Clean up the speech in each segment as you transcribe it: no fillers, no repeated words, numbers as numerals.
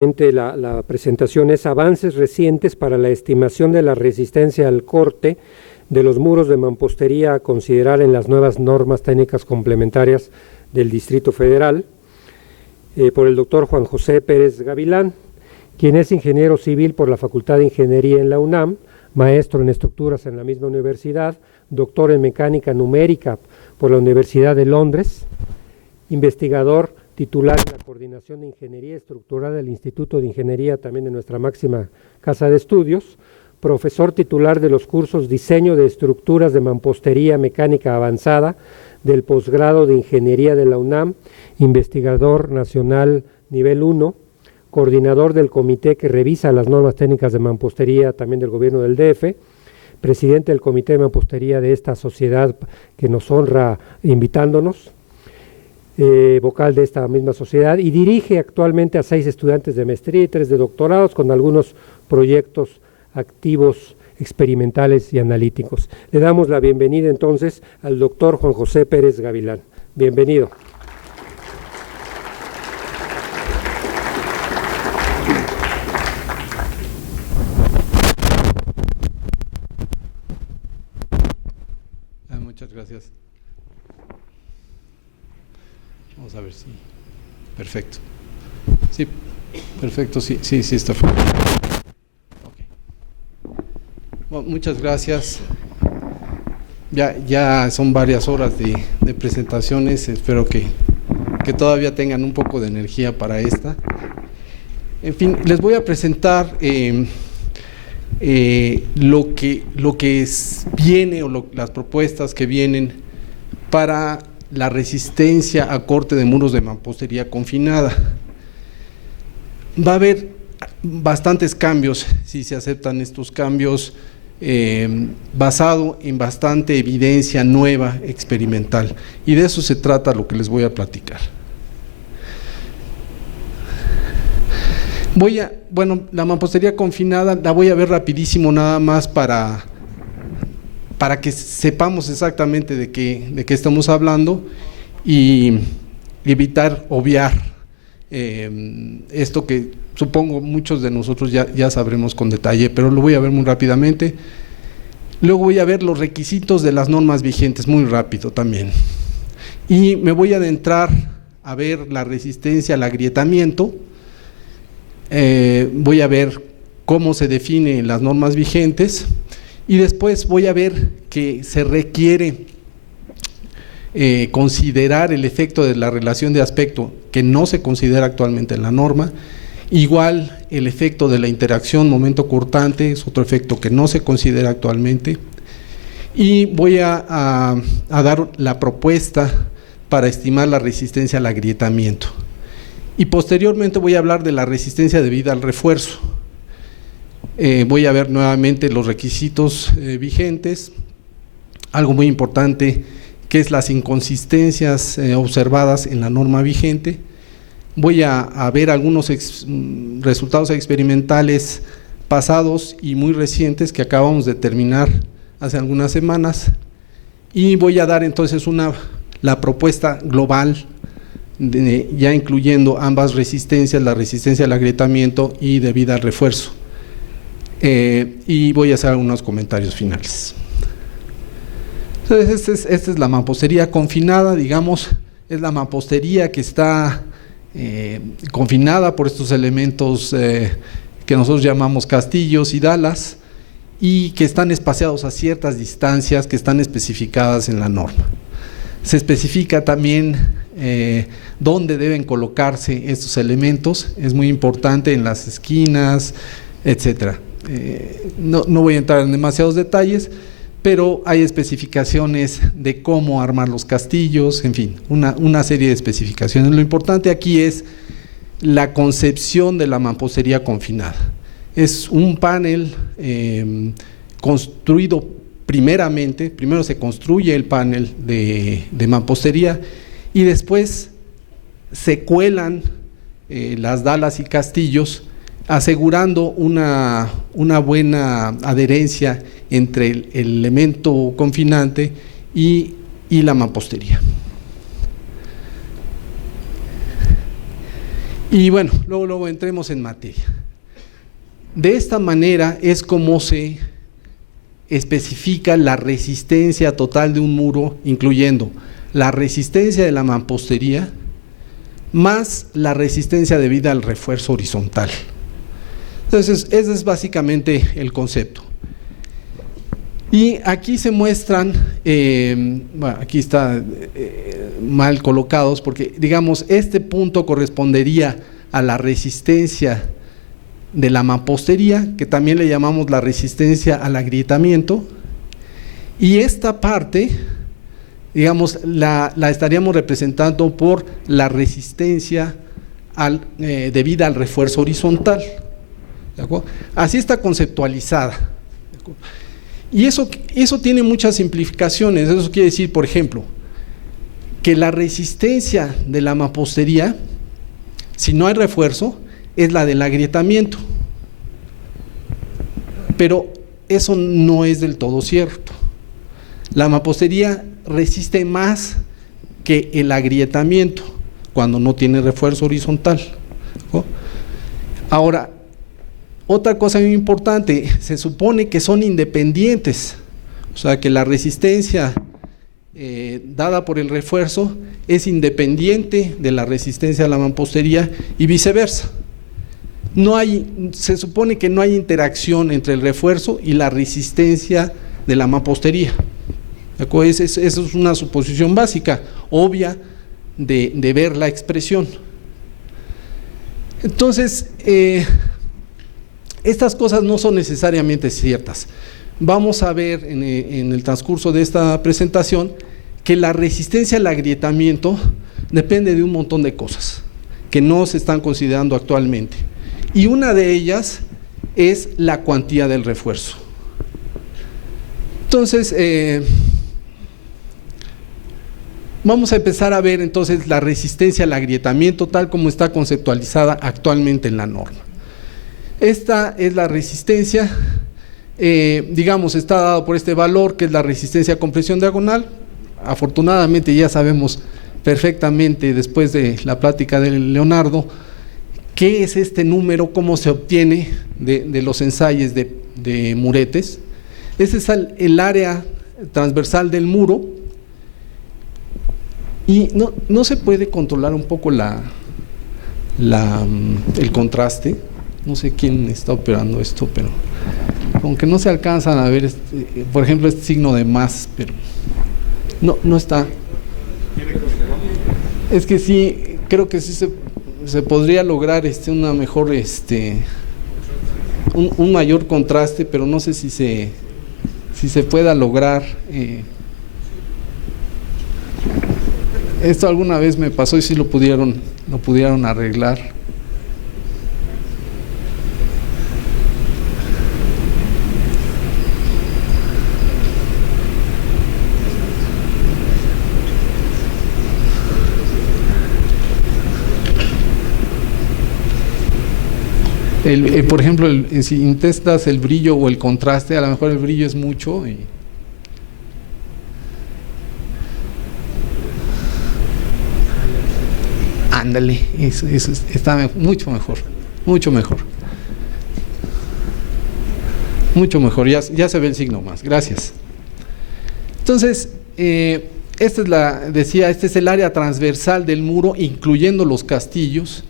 La presentación es avances recientes para la estimación de la resistencia al corte de los muros de mampostería a considerar en las nuevas normas técnicas complementarias del Distrito Federal, por el doctor Juan José Pérez Gavilán, quien es ingeniero civil por la Facultad de Ingeniería en la UNAM, maestro en estructuras en la misma universidad, doctor en mecánica numérica por la Universidad de Londres, investigador titular en la Coordinación de Ingeniería Estructural del Instituto de Ingeniería, también de nuestra máxima casa de estudios, profesor titular de los cursos Diseño de Estructuras de Mampostería Mecánica Avanzada del posgrado de Ingeniería de la UNAM, investigador nacional nivel 1, coordinador del comité que revisa las normas técnicas de mampostería también del gobierno del DF, presidente del comité de mampostería de esta sociedad que nos honra invitándonos, vocal de esta misma sociedad, y dirige actualmente a 6 estudiantes de maestría y 3 de doctorados con algunos proyectos activos, experimentales y analíticos. Le damos la bienvenida entonces al doctor Juan José Pérez Gavilán. Bienvenido. Muchas gracias. Vamos a ver si. Perfecto. Sí, perfecto, sí está. Okay. Bueno, muchas gracias. Ya son varias horas de presentaciones. Espero que todavía tengan un poco de energía para esta. En fin, les voy a presentar lo que viene o las propuestas que vienen para la resistencia a corte de muros de mampostería confinada. Va a haber bastantes cambios si se aceptan estos cambios, basado en bastante evidencia nueva experimental, y de eso se trata lo que les voy a platicar. La mampostería confinada la voy a ver rapidísimo, nada más para que sepamos exactamente de qué estamos hablando y evitar obviar esto que supongo muchos de nosotros ya sabremos con detalle, pero lo voy a ver muy rápidamente. Luego voy a ver los requisitos de las normas vigentes muy rápido también, y me voy a adentrar a ver la resistencia al agrietamiento. Voy a ver cómo se definen las normas vigentes, y después voy a ver que se requiere considerar el efecto de la relación de aspecto, que no se considera actualmente en la norma. Igual el efecto de la interacción momento cortante es otro efecto que no se considera actualmente. Y voy a dar la propuesta para estimar la resistencia al agrietamiento. Y posteriormente voy a hablar de la resistencia debida al refuerzo. Voy a ver nuevamente los requisitos vigentes, algo muy importante que es las inconsistencias observadas en la norma vigente. Voy a ver algunos resultados experimentales pasados y muy recientes que acabamos de terminar hace algunas semanas, y voy a dar entonces la propuesta global, ya incluyendo ambas resistencias, la resistencia al agrietamiento y debida al refuerzo. Y voy a hacer algunos comentarios finales. Entonces, esta es la mampostería confinada, digamos, es la mampostería que está confinada por estos elementos que nosotros llamamos castillos y dalas, y que están espaciados a ciertas distancias que están especificadas en la norma. Se especifica también dónde deben colocarse estos elementos, es muy importante, en las esquinas, etcétera. No voy a entrar en demasiados detalles, pero hay especificaciones de cómo armar los castillos, en fin, una serie de especificaciones. Lo importante aquí es la concepción de la mampostería confinada. Es un panel construido primero se construye el panel de mampostería, y después se cuelan las dalas y castillos, asegurando una buena adherencia entre el elemento confinante y la mampostería. Y bueno, luego entremos en materia. De esta manera es como se especifica la resistencia total de un muro, incluyendo la resistencia de la mampostería más la resistencia debida al refuerzo horizontal. Entonces, ese es básicamente el concepto. Y aquí se muestran, bueno, aquí está mal colocados porque, digamos, este punto correspondería a la resistencia de la mampostería, que también le llamamos la resistencia al agrietamiento, y esta parte, digamos, la estaríamos representando por la resistencia debida al refuerzo horizontal. ¿De acuerdo? Así está conceptualizada. ¿De acuerdo? Y eso tiene muchas simplificaciones. Eso quiere decir, por ejemplo, que la resistencia de la mampostería, si no hay refuerzo, es la del agrietamiento. Pero eso no es del todo cierto. La mampostería resiste más que el agrietamiento cuando no tiene refuerzo horizontal. ¿No? Ahora, otra cosa muy importante, se supone que son independientes, o sea que la resistencia dada por el refuerzo es independiente de la resistencia a la mampostería y viceversa. Se supone que no hay interacción entre el refuerzo y la resistencia de la mampostería. Eso es una suposición básica, obvia de ver la expresión. Entonces, estas cosas no son necesariamente ciertas. Vamos a ver en el transcurso de esta presentación que la resistencia al agrietamiento depende de un montón de cosas que no se están considerando actualmente. Y una de ellas es la cuantía del refuerzo. Entonces, vamos a empezar a ver entonces la resistencia al agrietamiento tal como está conceptualizada actualmente en la norma. Esta es la resistencia, digamos, está dado por este valor que es la resistencia a compresión diagonal. Afortunadamente ya sabemos perfectamente después de la plática de Leonardo qué es este número, cómo se obtiene de los ensayos de muretes. Este es el área transversal del muro y no se puede controlar un poco el contraste. No sé quién está operando esto, pero aunque no se alcanzan a ver, por ejemplo, este signo de más, pero no está. Es que sí, creo que sí se podría lograr una mejor, un mayor contraste, pero no sé si se pueda lograr. Esto alguna vez me pasó y sí lo pudieron arreglar. Por ejemplo, si intentas el brillo o el contraste, a lo mejor el brillo es mucho y ándale, eso está mucho mejor, ya se ve el signo más, gracias. Entonces, este es el área transversal del muro, incluyendo los castillos.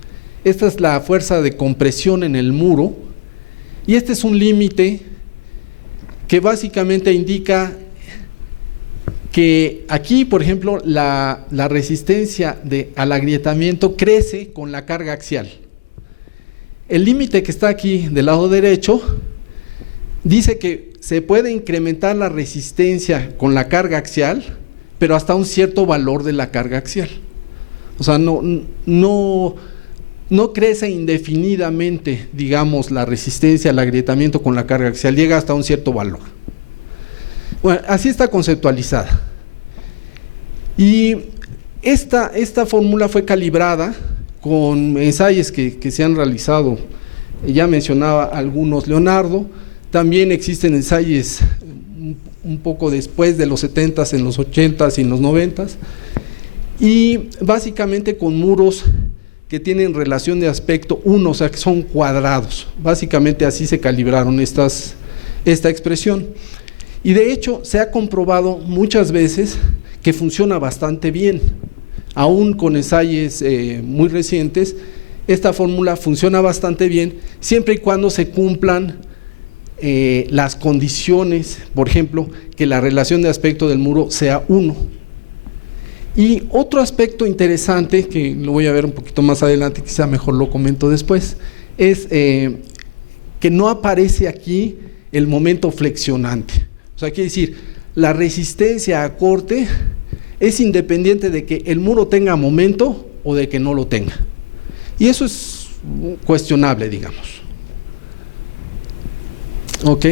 Esta es la fuerza de compresión en el muro y este es un límite que básicamente indica que aquí, por ejemplo, la resistencia al agrietamiento crece con la carga axial. El límite que está aquí del lado derecho dice que se puede incrementar la resistencia con la carga axial, pero hasta un cierto valor de la carga axial. O sea, no crece indefinidamente, digamos, la resistencia al agrietamiento con la carga axial, llega hasta un cierto valor. Bueno, así está conceptualizada. Y esta fórmula fue calibrada con ensayos que se han realizado, ya mencionaba algunos Leonardo, también existen ensayos un poco después de los 70s, en los 80s y en los 90s, y básicamente con muros que tienen relación de aspecto 1, o sea que son cuadrados. Básicamente así se calibraron esta expresión. Y de hecho se ha comprobado muchas veces que funciona bastante bien. Aún con ensayos muy recientes, esta fórmula funciona bastante bien, siempre y cuando se cumplan las condiciones, por ejemplo, que la relación de aspecto del muro sea 1. Y otro aspecto interesante, que lo voy a ver un poquito más adelante, quizá mejor lo comento después, es que no aparece aquí el momento flexionante. O sea, quiere decir, la resistencia a corte es independiente de que el muro tenga momento o de que no lo tenga. Y eso es cuestionable, digamos. Ok.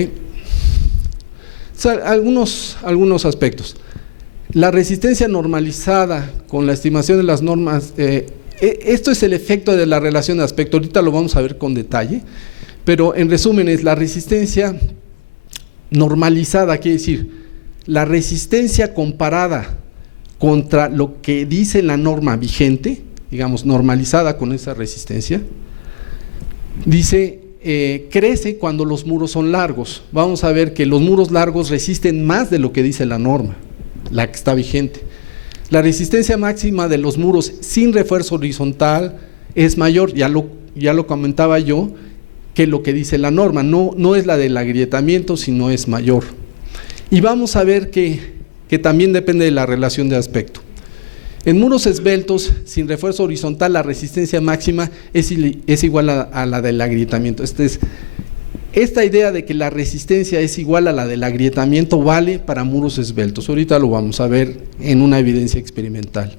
O sea, algunos aspectos. La resistencia normalizada con la estimación de las normas, esto es el efecto de la relación de aspecto, ahorita lo vamos a ver con detalle, pero en resumen es la resistencia normalizada, quiere decir, la resistencia comparada contra lo que dice la norma vigente, digamos, normalizada con esa resistencia, dice, crece cuando los muros son largos. Vamos a ver que los muros largos resisten más de lo que dice la norma, la que está vigente. La resistencia máxima de los muros sin refuerzo horizontal es mayor, ya lo comentaba yo, que lo que dice la norma, no es la del agrietamiento, sino es mayor. Y vamos a ver que también depende de la relación de aspecto. En muros esbeltos, sin refuerzo horizontal, la resistencia máxima es igual a la del agrietamiento. Esta idea de que la resistencia es igual a la del agrietamiento vale para muros esbeltos. Ahorita lo vamos a ver en una evidencia experimental.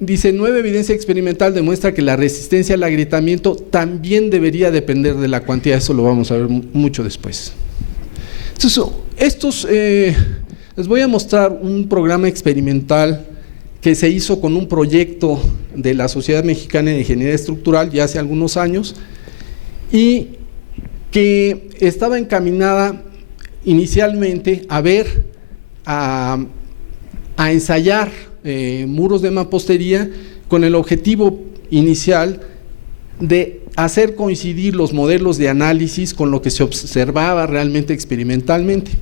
Dice, nueva evidencia experimental demuestra que la resistencia al agrietamiento también debería depender de la cuantía. Eso lo vamos a ver mucho después. Entonces, les voy a mostrar un programa experimental que se hizo con un proyecto de la Sociedad Mexicana de Ingeniería Estructural ya hace algunos años y que estaba encaminada inicialmente a ensayar muros de mampostería con el objetivo inicial de hacer coincidir los modelos de análisis con lo que se observaba realmente experimentalmente.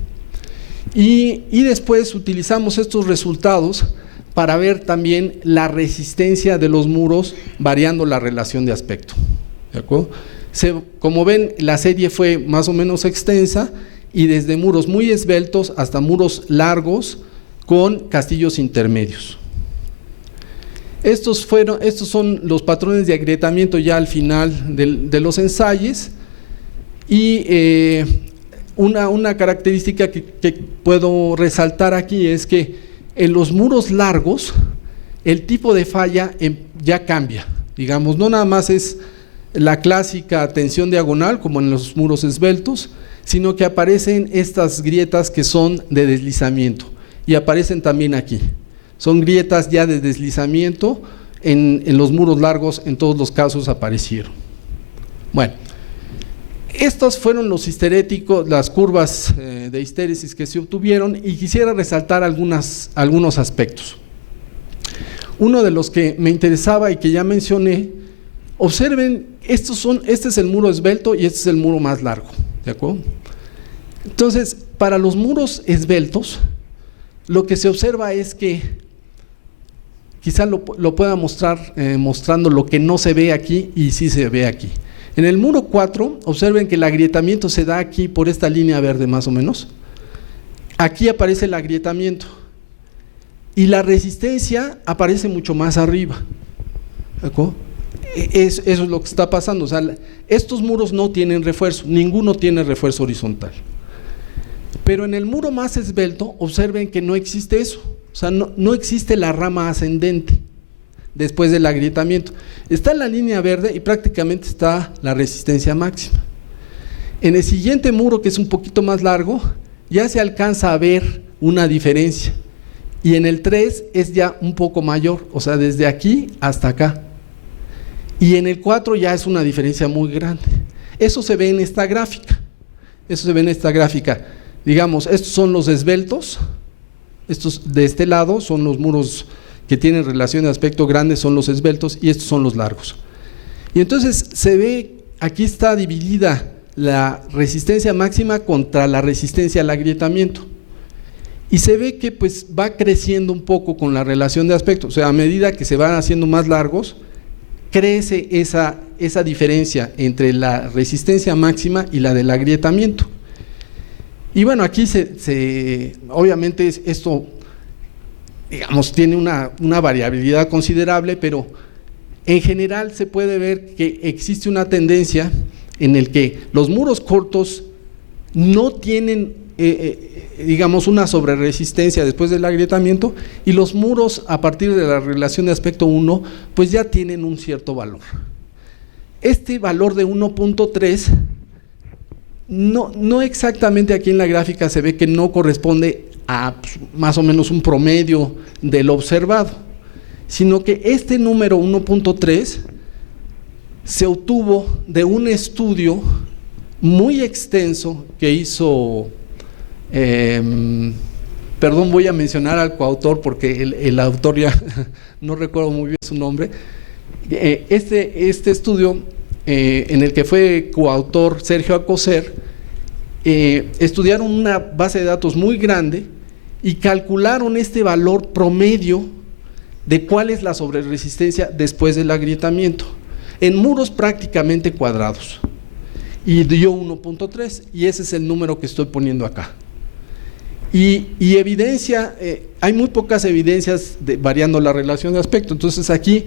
Y después utilizamos estos resultados para ver también la resistencia de los muros variando la relación de aspecto. ¿De acuerdo? Como ven, la serie fue más o menos extensa y desde muros muy esbeltos hasta muros largos con castillos intermedios. Estos son los patrones de agrietamiento ya al final de los ensayos y una característica que puedo resaltar aquí es que en los muros largos el tipo de falla ya cambia, digamos, no nada más es la clásica tensión diagonal como en los muros esbeltos, sino que aparecen estas grietas que son de deslizamiento y aparecen también aquí. Son grietas ya de deslizamiento en los muros largos, en todos los casos aparecieron. Bueno, estos fueron los histeréticos, las curvas de histéresis que se obtuvieron y quisiera resaltar algunos aspectos. Uno de los que me interesaba y que ya mencioné, observen, este es el muro esbelto y este es el muro más largo, ¿de acuerdo? Entonces, para los muros esbeltos, lo que se observa es que, quizá lo pueda mostrar mostrando lo que no se ve aquí y sí se ve aquí. En el muro 4, observen que el agrietamiento se da aquí por esta línea verde más o menos. Aquí aparece el agrietamiento y la resistencia aparece mucho más arriba. ¿De acuerdo? Eso es lo que está pasando. O sea, estos muros no tienen refuerzo, ninguno tiene refuerzo horizontal. Pero en el muro más esbelto, observen que no existe eso. O sea, no existe la rama ascendente después del agrietamiento. Está la línea verde y prácticamente está la resistencia máxima. En el siguiente muro, que es un poquito más largo, ya se alcanza a ver una diferencia. Y en el 3 es ya un poco mayor, o sea, desde aquí hasta acá. Y en el 4 ya es una diferencia muy grande. Eso se ve en esta gráfica. Digamos, estos son los esbeltos, estos de este lado son los muros que tienen relación de aspecto grande son los esbeltos y estos son los largos. Y entonces se ve, aquí está dividida la resistencia máxima contra la resistencia al agrietamiento. Y se ve que pues va creciendo un poco con la relación de aspecto, o sea, a medida que se van haciendo más largos, crece esa diferencia entre la resistencia máxima y la del agrietamiento. Y bueno, aquí obviamente esto, digamos, tiene una variabilidad considerable, pero en general se puede ver que existe una tendencia en el que los muros cortos no tienen, digamos, una sobreresistencia después del agrietamiento, y los muros a partir de la relación de aspecto 1, pues ya tienen un cierto valor. Este valor de 1.3, no exactamente aquí en la gráfica se ve que no corresponde a más o menos un promedio del observado, sino que este número 1.3 se obtuvo de un estudio muy extenso que hizo, perdón, voy a mencionar al coautor porque el autor ya no recuerdo muy bien su nombre. Este estudio en el que fue coautor Sergio Alcocer, estudiaron una base de datos muy grande y calcularon este valor promedio de cuál es la sobreresistencia después del agrietamiento en muros prácticamente cuadrados, y dio 1.3, y ese es el número que estoy poniendo acá. Y evidencia, hay muy pocas evidencias variando la relación de aspecto. Entonces aquí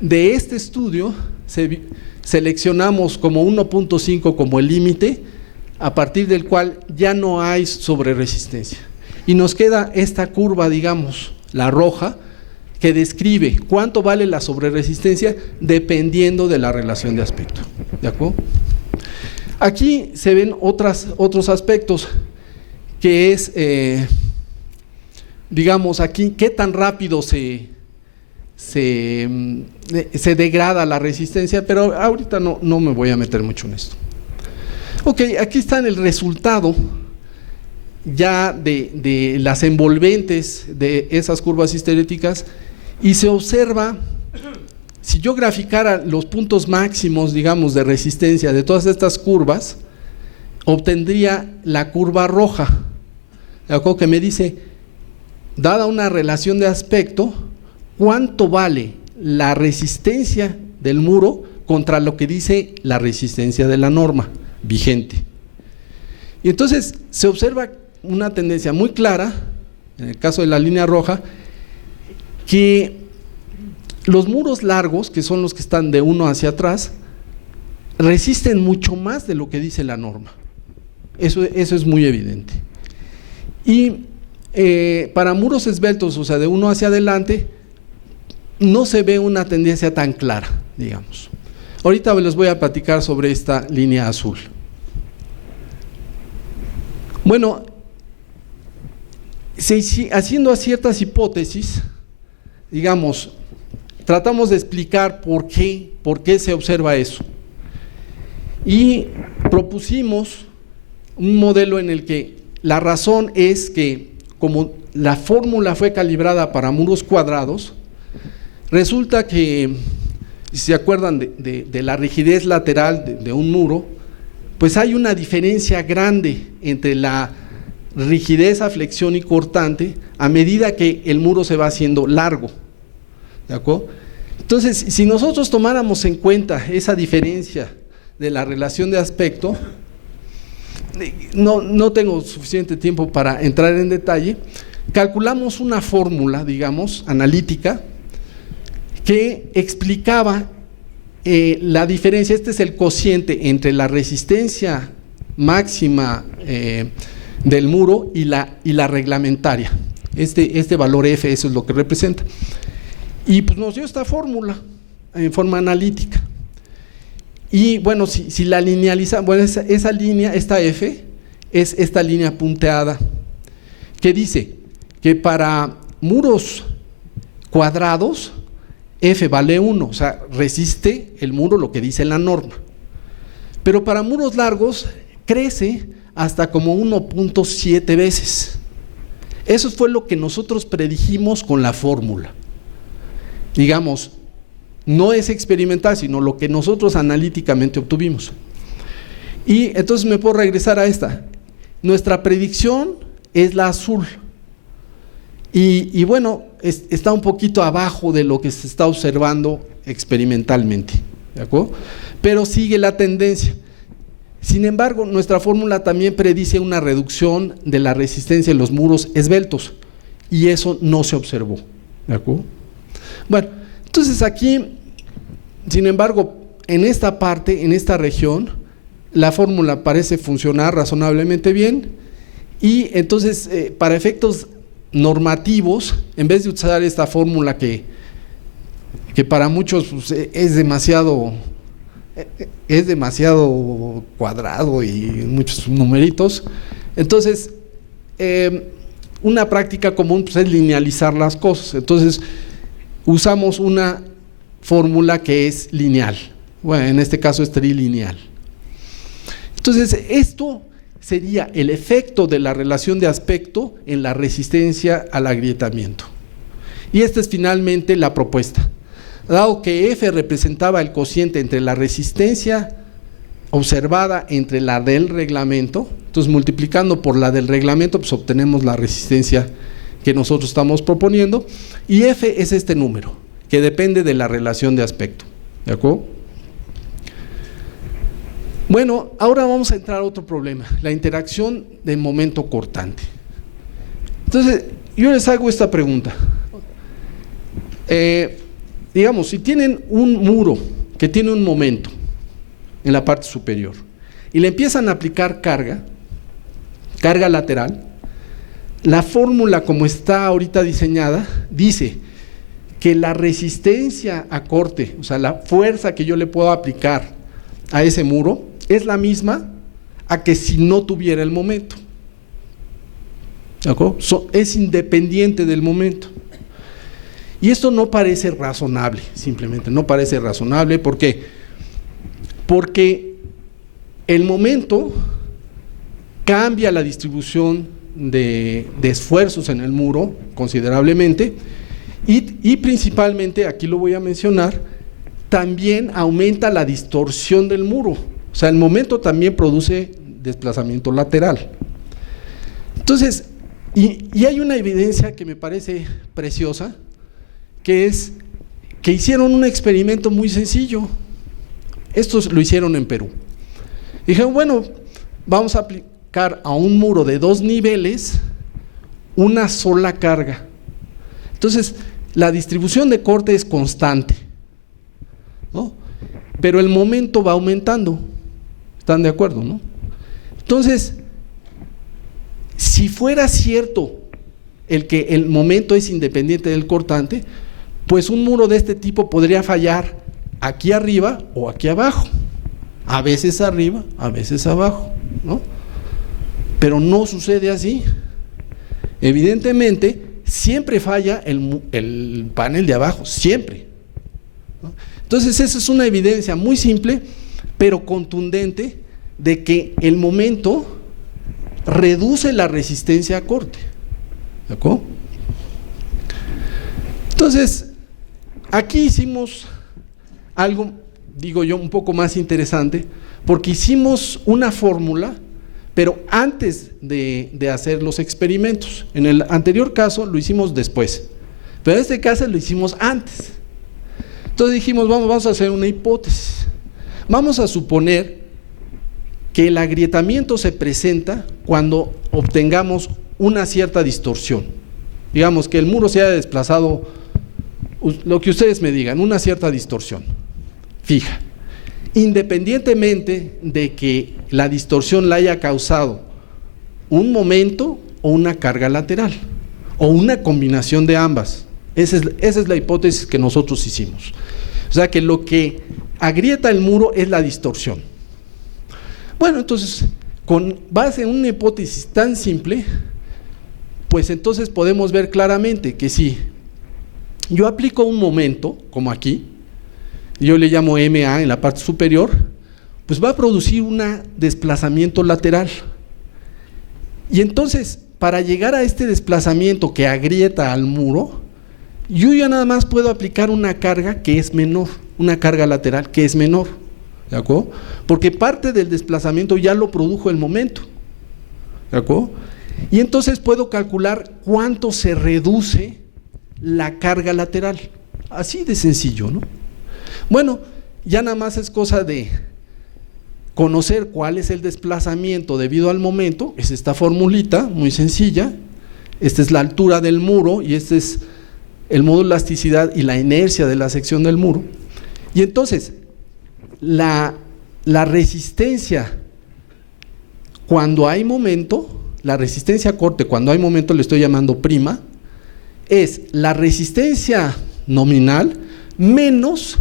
de este estudio seleccionamos como 1.5 como el límite a partir del cual ya no hay sobreresistencia, y nos queda esta curva, digamos, la roja, que describe cuánto vale la sobreresistencia dependiendo de la relación de aspecto. ¿De acuerdo? Aquí se ven otros aspectos, que es, digamos, aquí qué tan rápido se degrada la resistencia, pero ahorita no me voy a meter mucho en esto. Ok, aquí está el resultado ya de las envolventes de esas curvas histeréticas, y se observa, si yo graficara los puntos máximos, digamos, de resistencia de todas estas curvas, obtendría la curva roja, ¿de acuerdo? Que me dice, dada una relación de aspecto, cuánto vale la resistencia del muro contra lo que dice la resistencia de la norma vigente. Y entonces se observa una tendencia muy clara, en el caso de la línea roja, que los muros largos, que son los que están de uno hacia atrás, resisten mucho más de lo que dice la norma. Eso es muy evidente. Y para muros esbeltos, o sea, de uno hacia adelante, no se ve una tendencia tan clara, digamos. Ahorita les voy a platicar sobre esta línea azul. Bueno, haciendo ciertas hipótesis, digamos, tratamos de explicar por qué se observa eso. Y propusimos un modelo en el que la razón es que, como la fórmula fue calibrada para muros cuadrados, resulta que, si se acuerdan de la rigidez lateral de un muro, pues hay una diferencia grande entre la rigidez a flexión y cortante a medida que el muro se va haciendo largo. ¿De acuerdo? Entonces, si nosotros tomáramos en cuenta esa diferencia de la relación de aspecto, no tengo suficiente tiempo para entrar en detalle, calculamos una fórmula, digamos, analítica, que explicaba la diferencia. Este es el cociente entre la resistencia máxima del muro y la reglamentaria. Este valor F, eso es lo que representa. Y pues nos dio esta fórmula en forma analítica. Y bueno, si la linealizamos, bueno, esa línea, esta F, es esta línea punteada, que dice que para muros cuadrados, F vale 1, o sea, resiste el muro lo que dice la norma. Pero para muros largos, crece hasta como 1.7 veces. Eso fue lo que nosotros predijimos con la fórmula. digamos, no es experimental, sino lo que nosotros analíticamente obtuvimos. Y entonces me puedo regresar a esta. Nuestra predicción es la azul. Y bueno, está un poquito abajo de lo que se está observando experimentalmente, ¿de acuerdo? Pero sigue la tendencia. Sin embargo, nuestra fórmula también predice una reducción de la resistencia en los muros esbeltos, y eso no se observó, ¿de acuerdo? Bueno, entonces aquí, sin embargo, en esta parte, en esta región, la fórmula parece funcionar razonablemente bien, y entonces para efectos normativos, en vez de usar esta fórmula que para muchos pues, es demasiado cuadrado y muchos numeritos, entonces una práctica común pues, es linealizar las cosas. Entonces usamos una fórmula que es lineal, bueno, en este caso es trilineal. Entonces esto sería el efecto de la relación de aspecto en la resistencia al agrietamiento. Y esta es finalmente la propuesta. Dado que F representaba el cociente entre la resistencia observada entre la del reglamento, entonces multiplicando por la del reglamento, pues obtenemos la resistencia que nosotros estamos proponiendo, y F es este número, que depende de la relación de aspecto, ¿de acuerdo? Bueno, ahora vamos a entrar a otro problema, la interacción de momento cortante. Entonces, yo les hago esta pregunta. Digamos, si tienen un muro que tiene un momento en la parte superior y le empiezan a aplicar carga lateral, la fórmula como está ahorita diseñada dice que la resistencia a corte, o sea, la fuerza que yo le puedo aplicar a ese muro es la misma a que si no tuviera el momento. ¿De acuerdo? Es independiente del momento. Y esto no parece razonable, simplemente no parece razonable. ¿Por qué? Porque el momento cambia la distribución de esfuerzos en el muro considerablemente y principalmente, aquí lo voy a mencionar, también aumenta la distorsión del muro. O sea, el momento también produce desplazamiento lateral. Entonces, y hay una evidencia que me parece preciosa, que es que hicieron un experimento muy sencillo. Estos lo hicieron en Perú. Dijeron, bueno, vamos a aplicar a un muro de 2 niveles una sola carga. Entonces, la distribución de corte es constante, ¿no? Pero el momento va aumentando. ¿Están de acuerdo, no? Entonces, si fuera cierto que el momento es independiente del cortante, pues un muro de este tipo podría fallar aquí arriba o aquí abajo, a veces arriba, a veces abajo, ¿no? Pero no sucede así. Evidentemente, siempre falla el panel de abajo, siempre, ¿no? Entonces, esa es una evidencia muy simple, pero contundente, de que el momento reduce la resistencia a corte. ¿De acuerdo? Entonces, aquí hicimos algo, digo yo, un poco más interesante, porque hicimos una fórmula, pero antes de hacer los experimentos. En el anterior caso lo hicimos después, pero en este caso lo hicimos antes. Entonces dijimos, vamos a hacer una hipótesis. Vamos a suponer que el agrietamiento se presenta cuando obtengamos una cierta distorsión. Digamos que el muro se haya desplazado, lo que ustedes me digan, una cierta distorsión fija, independientemente de que la distorsión la haya causado un momento o una carga lateral, o una combinación de ambas. Esa es la hipótesis que nosotros hicimos. O sea que lo que agrieta el muro es la distorsión. Bueno, entonces, con base en una hipótesis tan simple, pues entonces podemos ver claramente que si yo aplico un momento, como aquí, yo le llamo MA en la parte superior, pues va a producir un desplazamiento lateral. Y entonces, para llegar a este desplazamiento que agrieta al muro, yo ya nada más puedo aplicar una carga que es menor, una carga lateral que es menor, ¿de acuerdo? Porque parte del desplazamiento ya lo produjo el momento, ¿de acuerdo? Y entonces puedo calcular cuánto se reduce la carga lateral, así de sencillo, ¿no? Bueno, ya nada más es cosa de conocer cuál es el desplazamiento debido al momento, es esta formulita muy sencilla, esta es la altura del muro y este es el módulo de elasticidad y la inercia de la sección del muro. Y entonces, la resistencia cuando hay momento, la resistencia a corte cuando hay momento le estoy llamando prima, es la resistencia nominal menos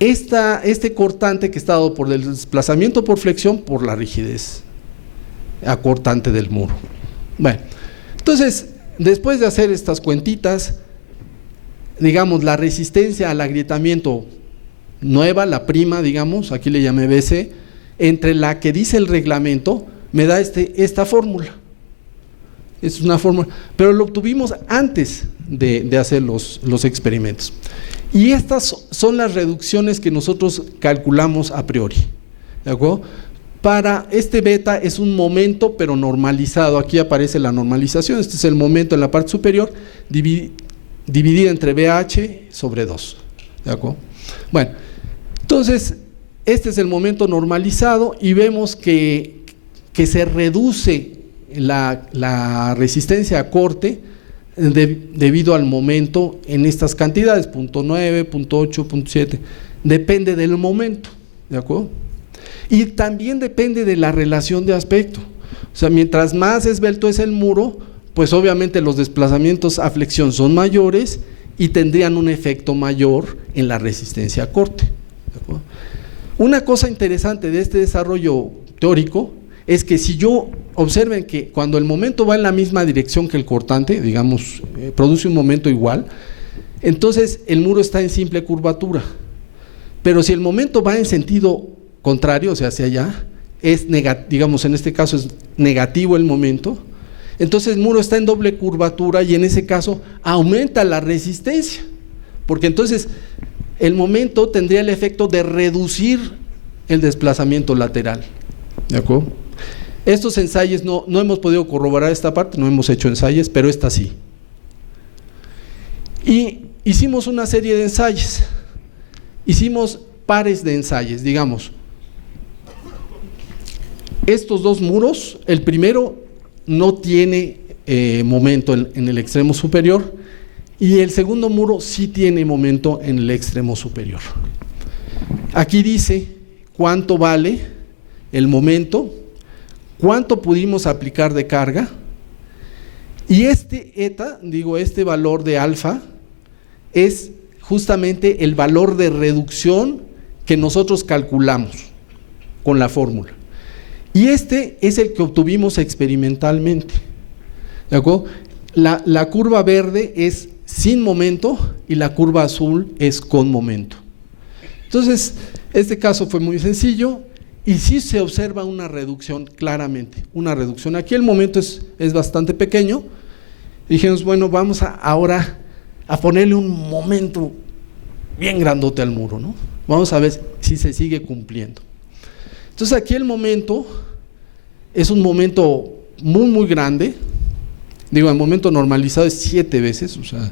este cortante que está dado por el desplazamiento por flexión por la rigidez acortante del muro. Bueno, entonces, después de hacer estas cuentitas, digamos, la resistencia al agrietamiento nueva, la prima, digamos, aquí le llamé BC, entre la que dice el reglamento, me da esta fórmula. Es una fórmula, pero lo obtuvimos antes de hacer los experimentos. Y estas son las reducciones que nosotros calculamos a priori, ¿de acuerdo? Para este beta es un momento pero normalizado, aquí aparece la normalización, este es el momento en la parte superior, dividida entre BH sobre 2, ¿de acuerdo? Bueno, entonces este es el momento normalizado y vemos que se reduce la resistencia a corte debido al momento en estas cantidades, 0.9, 0.8, 0.7, depende del momento, ¿de acuerdo? Y también depende de la relación de aspecto, o sea, mientras más esbelto es el muro, pues obviamente los desplazamientos a flexión son mayores y tendrían un efecto mayor en la resistencia a corte, ¿de acuerdo? Una cosa interesante de este desarrollo teórico es que si yo, observen que cuando el momento va en la misma dirección que el cortante, digamos, produce un momento igual, entonces el muro está en simple curvatura, pero si el momento va en sentido contrario, o sea, hacia allá, digamos, en este caso es negativo el momento, entonces el muro está en doble curvatura y en ese caso aumenta la resistencia, porque entonces el momento tendría el efecto de reducir el desplazamiento lateral, ¿de acuerdo? Estos ensayos no hemos podido corroborar esta parte, no hemos hecho ensayos, pero esta sí. Y hicimos una serie de ensayos, hicimos pares de ensayos, digamos. Estos dos muros, el primero no tiene momento en el extremo superior y el segundo muro sí tiene momento en el extremo superior. Aquí dice cuánto vale el momento, cuánto pudimos aplicar de carga y este eta, digo, este valor de alfa es justamente el valor de reducción que nosotros calculamos con la fórmula. Y este es el que obtuvimos experimentalmente, ¿de acuerdo? La curva verde es sin momento y la curva azul es con momento. Entonces, este caso fue muy sencillo y sí se observa una reducción claramente, una reducción. Aquí el momento es bastante pequeño. Dijimos, bueno, vamos ahora a ponerle un momento bien grandote al muro, ¿no? Vamos a ver si se sigue cumpliendo. Entonces aquí el momento es un momento muy muy grande, digo, el momento normalizado es 7 veces, o sea,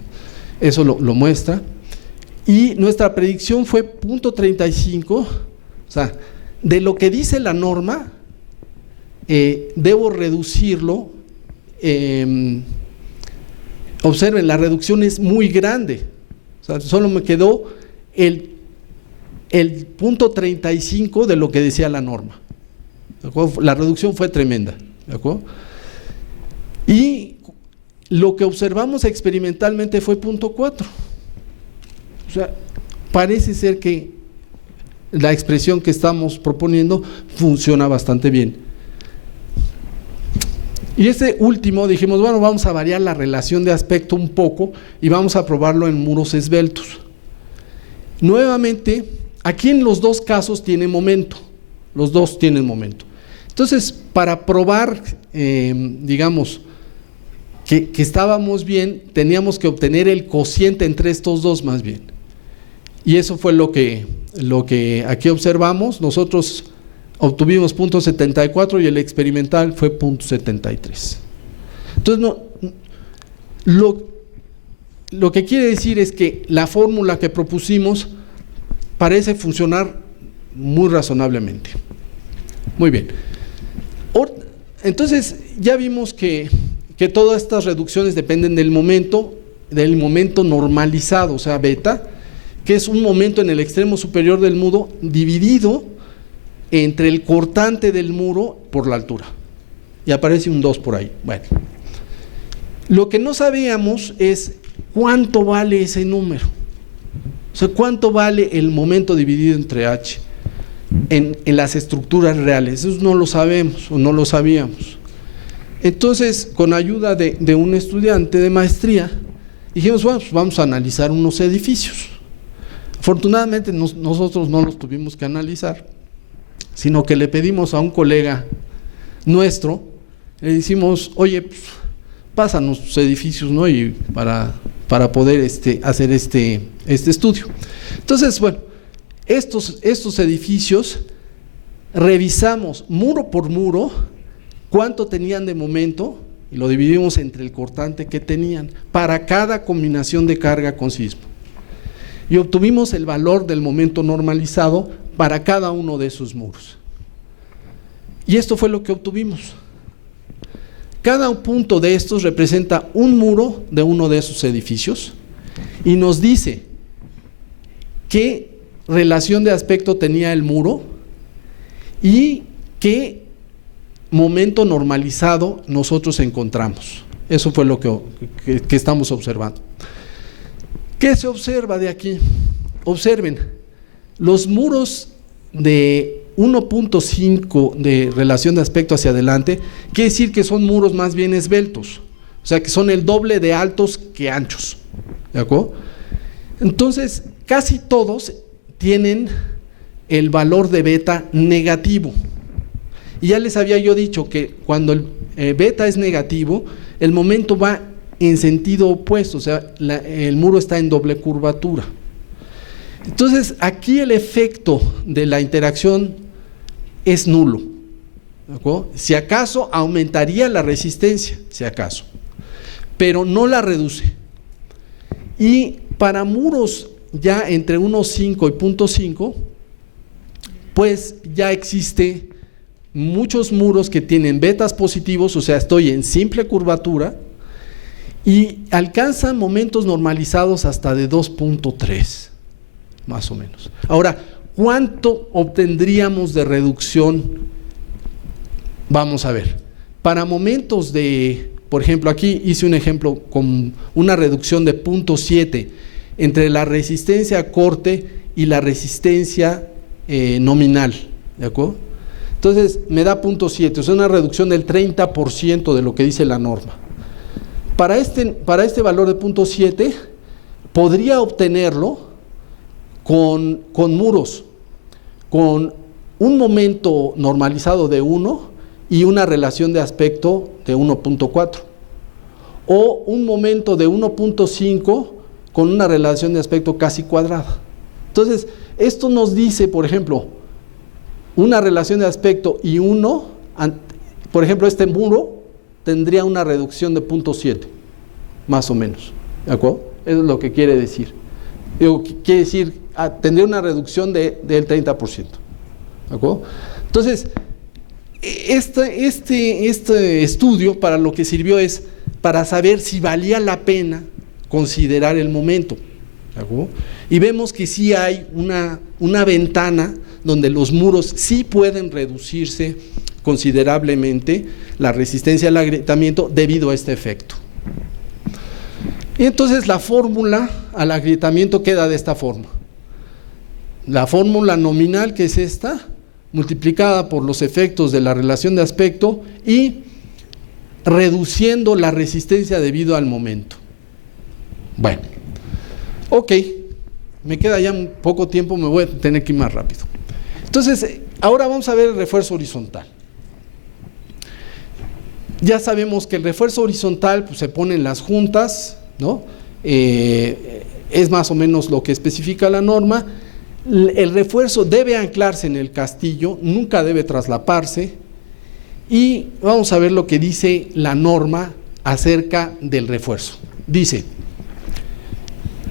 eso lo muestra, y nuestra predicción fue 0.35, o sea, de lo que dice la norma, debo reducirlo, observen, la reducción es muy grande, o sea, solo me quedó el 0.35 de lo que decía la norma, ¿de acuerdo? La reducción fue tremenda, ¿de acuerdo? Y lo que observamos experimentalmente fue 0.4, o sea, parece ser que la expresión que estamos proponiendo funciona bastante bien. Y este último dijimos, bueno, vamos a variar la relación de aspecto un poco y vamos a probarlo en muros esbeltos. Nuevamente, aquí en los dos casos tiene momento, los dos tienen momento. Entonces, para probar, digamos, que estábamos bien, teníamos que obtener el cociente entre estos dos más bien. Y eso fue lo que aquí observamos. Nosotros obtuvimos 0.74 y el experimental fue 0.73. Entonces, lo que quiere decir es que la fórmula que propusimos parece funcionar muy razonablemente. Muy bien. Entonces, ya vimos que todas estas reducciones dependen del momento normalizado, o sea, beta, que es un momento en el extremo superior del muro dividido entre el cortante del muro por la altura. Y aparece un 2 por ahí. Bueno, lo que no sabíamos es cuánto vale ese número. O sea, cuánto vale el momento dividido entre H en las estructuras reales. Eso no lo sabemos o no lo sabíamos. Entonces, con ayuda de un estudiante de maestría, dijimos, bueno, pues vamos a analizar unos edificios. Afortunadamente nosotros no los tuvimos que analizar, sino que le pedimos a un colega nuestro, le decimos, oye, pues, pásanos tus edificios, ¿no? Y para poder hacer este estudio. Entonces, bueno, estos edificios revisamos muro por muro cuánto tenían de momento y lo dividimos entre el cortante que tenían para cada combinación de carga con sismo. Y obtuvimos el valor del momento normalizado para cada uno de esos muros. Y esto fue lo que obtuvimos. Cada punto de estos representa un muro de uno de esos edificios y nos dice qué relación de aspecto tenía el muro y qué momento normalizado nosotros encontramos. Eso fue lo que estamos observando. ¿Qué se observa de aquí? Observen, los muros de 1.5 de relación de aspecto hacia adelante, quiere decir que son muros más bien esbeltos, o sea que son el doble de altos que anchos, ¿de acuerdo? Entonces, casi todos tienen el valor de beta negativo. Y ya les había yo dicho que cuando el beta es negativo, el momento va en sentido opuesto, o sea, el muro está en doble curvatura. Entonces, aquí el efecto de la interacción es nulo, ¿de acuerdo? Si acaso aumentaría la resistencia, si acaso, pero no la reduce. Y para muros ya entre 1.5 y 0.5, pues ya existe muchos muros que tienen betas positivos, o sea, estoy en simple curvatura, y alcanzan momentos normalizados hasta de 2.3, más o menos. Ahora, ¿cuánto obtendríamos de reducción? Vamos a ver. Para momentos de, por ejemplo, aquí hice un ejemplo con una reducción de 0.7 entre la resistencia a corte y la resistencia nominal, ¿de acuerdo? Entonces, me da 0.7, o sea, una reducción del 30% de lo que dice la norma. Para este valor de 0.7, podría obtenerlo con muros, con un momento normalizado de 1 y una relación de aspecto de 1.4, o un momento de 1.5 con una relación de aspecto casi cuadrada. Entonces, esto nos dice, por ejemplo, una relación de aspecto y 1, por ejemplo, este muro tendría una reducción de 0.7, más o menos, ¿de acuerdo? Eso es lo que quiere decir. Quiere decir, tendría una reducción del 30%, ¿de acuerdo? Entonces, este estudio para lo que sirvió es para saber si valía la pena considerar el momento, ¿de acuerdo? Y vemos que sí hay una ventana donde los muros sí pueden reducirse considerablemente la resistencia al agrietamiento debido a este efecto. Y entonces la fórmula al agrietamiento queda de esta forma. La fórmula nominal, que es esta, multiplicada por los efectos de la relación de aspecto y reduciendo la resistencia debido al momento. Bueno, ok, me queda ya un poco tiempo, me voy a tener que ir más rápido. Entonces, ahora vamos a ver el refuerzo horizontal. Ya sabemos que el refuerzo horizontal pues, se pone en las juntas, ¿no? Es más o menos lo que especifica la norma. El refuerzo debe anclarse en el castillo, nunca debe traslaparse. Y vamos a ver lo que dice la norma acerca del refuerzo. Dice: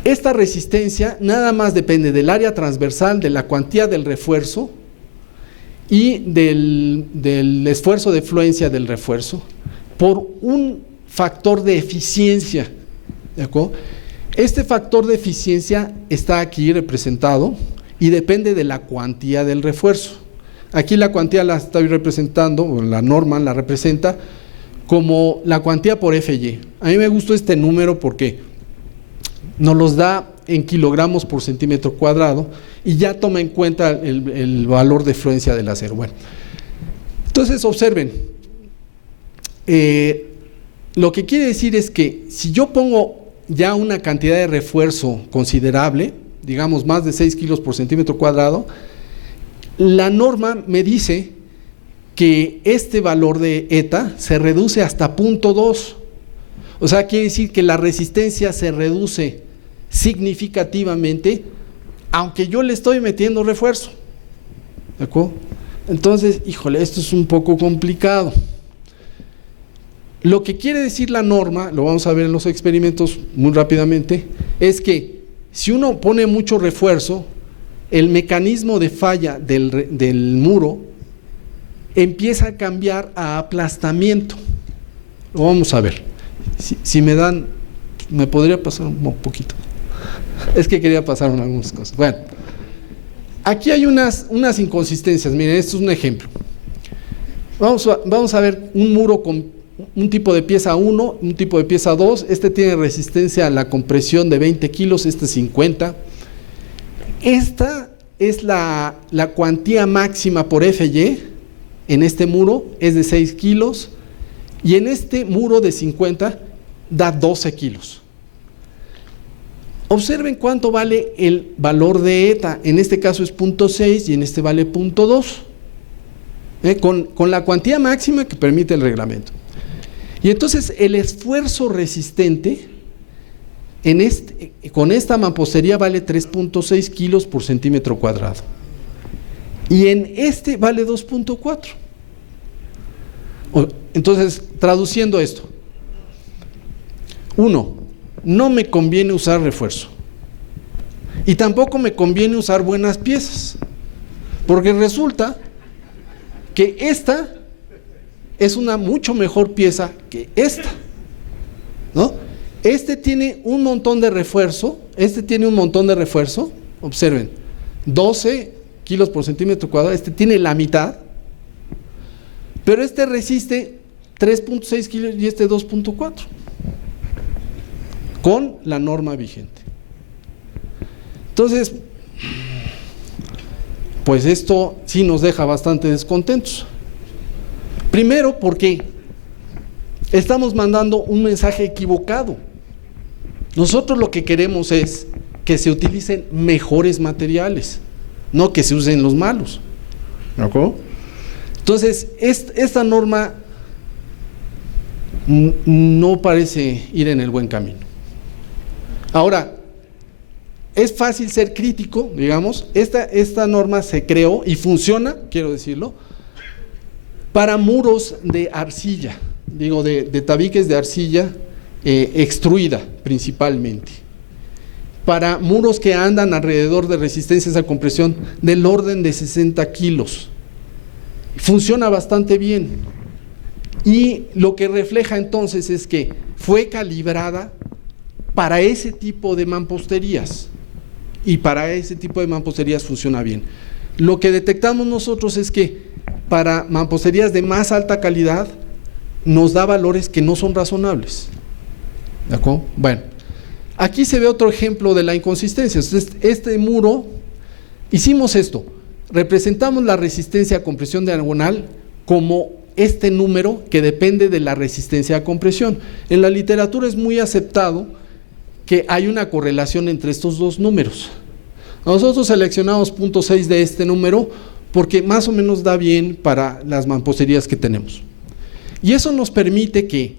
esta resistencia nada más depende del área transversal, de la cuantía del refuerzo y del esfuerzo de fluencia del refuerzo por un factor de eficiencia. ¿De acuerdo? Este factor de eficiencia está aquí representado y depende de la cuantía del refuerzo. Aquí la cuantía la estoy representando, o la norma la representa como la cuantía por FY. A mí me gustó este número porque nos los da en kilogramos por centímetro cuadrado y ya toma en cuenta el valor de fluencia del acero. Bueno, entonces observen, lo que quiere decir es que si yo pongo ya una cantidad de refuerzo considerable, digamos más de 6 kilos por centímetro cuadrado, la norma me dice que este valor de eta se reduce hasta 0.2. O sea, quiere decir que la resistencia se reduce significativamente, aunque yo le estoy metiendo refuerzo. ¿De acuerdo? Entonces, híjole, esto es un poco complicado. Lo que quiere decir la norma, lo vamos a ver en los experimentos muy rápidamente, es que si uno pone mucho refuerzo, el mecanismo de falla del muro empieza a cambiar a aplastamiento. Lo vamos a ver. Si me dan, me podría pasar un poquito. Es que quería pasar algunas cosas. Bueno, aquí hay unas inconsistencias. Miren, esto es un ejemplo. Vamos a ver un muro con un tipo de pieza 1, un tipo de pieza 2. Este tiene resistencia a la compresión de 20 kilos, este 50. Esta es la cuantía máxima por FY en este muro, es de 6 kilos, y en este muro de 50 da 12 kilos. Observen cuánto vale el valor de eta, en este caso es 0.6 y en este vale 0.2, con la cuantía máxima que permite el reglamento. Y entonces el esfuerzo resistente con esta mampostería vale 3.6 kilos por centímetro cuadrado. Y en este vale 2.4. Entonces, traduciendo esto. 1. No me conviene usar refuerzo. Y tampoco me conviene usar buenas piezas. Porque resulta que esta es una mucho mejor pieza que esta, ¿no? Este tiene un montón de refuerzo, observen, 12 kilos por centímetro cuadrado, este tiene la mitad, pero este resiste 3.6 kilos y este 2.4, con la norma vigente. Entonces, pues esto sí nos deja bastante descontentos. Primero, porque estamos mandando un mensaje equivocado. Nosotros lo que queremos es que se utilicen mejores materiales, no que se usen los malos. ¿De acuerdo? Entonces, esta norma no parece ir en el buen camino. Ahora, es fácil ser crítico, digamos. Esta norma se creó y funciona, quiero decirlo, para muros de arcilla, de tabiques de arcilla extruida principalmente, para muros que andan alrededor de resistencias a compresión del orden de 60 kilos. Funciona bastante bien y lo que refleja entonces es que fue calibrada para ese tipo de mamposterías y para ese tipo de mamposterías funciona bien. Lo que detectamos nosotros es que para mamposterías de más alta calidad nos da valores que no son razonables. ¿De acuerdo? Bueno, aquí se ve otro ejemplo de la inconsistencia. Entonces, este muro, hicimos esto, representamos la resistencia a compresión diagonal como este número que depende de la resistencia a compresión. En la literatura es muy aceptado que hay una correlación entre estos dos números. Nosotros seleccionamos 0.6 de este número porque más o menos da bien para las mamposterías que tenemos. Y eso nos permite que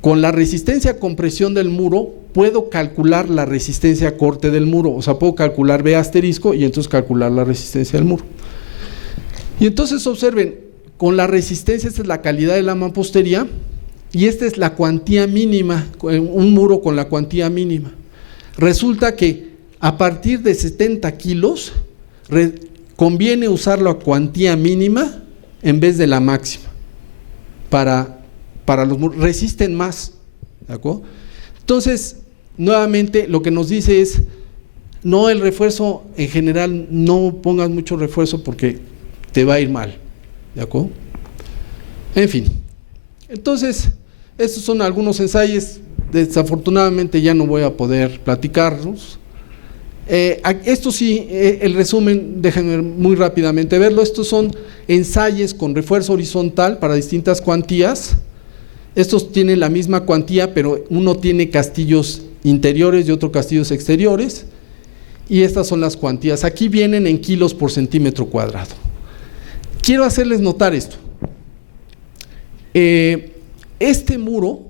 con la resistencia a compresión del muro puedo calcular la resistencia a corte del muro, o sea, puedo calcular B asterisco y entonces calcular la resistencia del muro. Y entonces observen, con la resistencia, esta es la calidad de la mampostería y esta es la cuantía mínima, un muro con la cuantía mínima. Resulta que a partir de 70 kilos conviene usar la cuantía mínima en vez de la máxima para los muros, resisten más, ¿de acuerdo? Entonces, nuevamente lo que nos dice es, no, el refuerzo en general, no pongas mucho refuerzo porque te va a ir mal, ¿de acuerdo? En fin, entonces, estos son algunos ensayos, desafortunadamente ya no voy a poder platicarlos. Esto sí, el resumen, déjenme muy rápidamente verlo. Estos son ensayos con refuerzo horizontal para distintas cuantías. Estos tienen la misma cuantía, pero uno tiene castillos interiores y otro castillos exteriores. Y estas son las cuantías. Aquí vienen en kilos por centímetro cuadrado. Quiero hacerles notar esto. Este muro,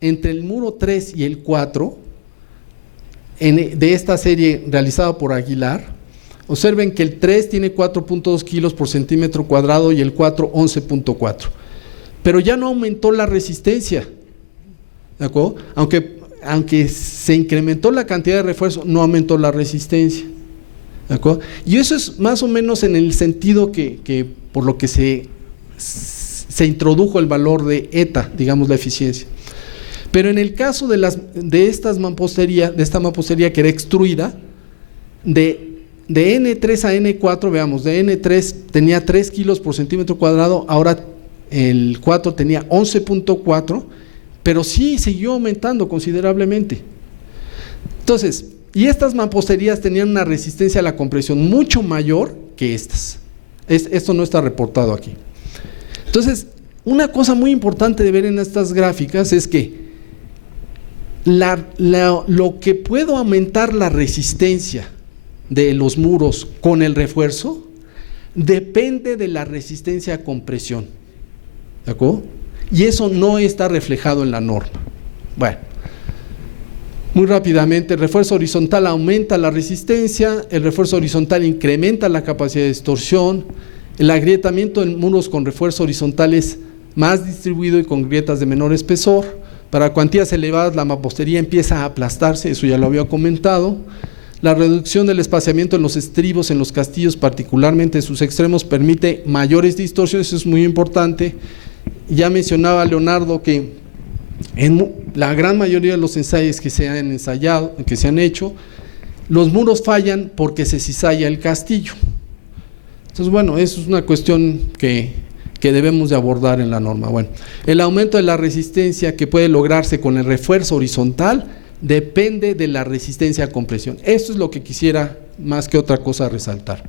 entre el muro 3 y el 4, de esta serie realizada por Aguilar, observen que el 3 tiene 4.2 kilos por centímetro cuadrado y el 4 11.4, pero ya no aumentó la resistencia, ¿de acuerdo? Aunque se incrementó la cantidad de refuerzo, no aumentó la resistencia, ¿de acuerdo? Y eso es más o menos en el sentido que por lo que se introdujo el valor de eta, digamos la eficiencia. Pero en el caso de esta mampostería que era extruida, de N3 a N4, veamos, de N3 tenía 3 kilos por centímetro cuadrado, ahora el 4 tenía 11.4, pero sí siguió aumentando considerablemente. Entonces, y estas mamposterías tenían una resistencia a la compresión mucho mayor que estas. Esto no está reportado aquí. Entonces, una cosa muy importante de ver en estas gráficas es que lo que puedo aumentar la resistencia de los muros con el refuerzo depende de la resistencia a compresión, ¿de acuerdo? Y eso no está reflejado en la norma. Bueno, muy rápidamente, el refuerzo horizontal aumenta la resistencia, el refuerzo horizontal incrementa la capacidad de distorsión, el agrietamiento en muros con refuerzo horizontal es más distribuido y con grietas de menor espesor. Para cuantías elevadas la mampostería empieza a aplastarse, eso ya lo había comentado. La reducción del espaciamiento en los estribos, en los castillos, particularmente en sus extremos, permite mayores distorsiones, eso es muy importante. Ya mencionaba Leonardo que en la gran mayoría de los ensayos que se han hecho, los muros fallan porque se cizalla el castillo. Entonces, bueno, eso es una cuestión que debemos de abordar en la norma. Bueno, el aumento de la resistencia que puede lograrse con el refuerzo horizontal depende de la resistencia a compresión. Esto es lo que quisiera más que otra cosa resaltar.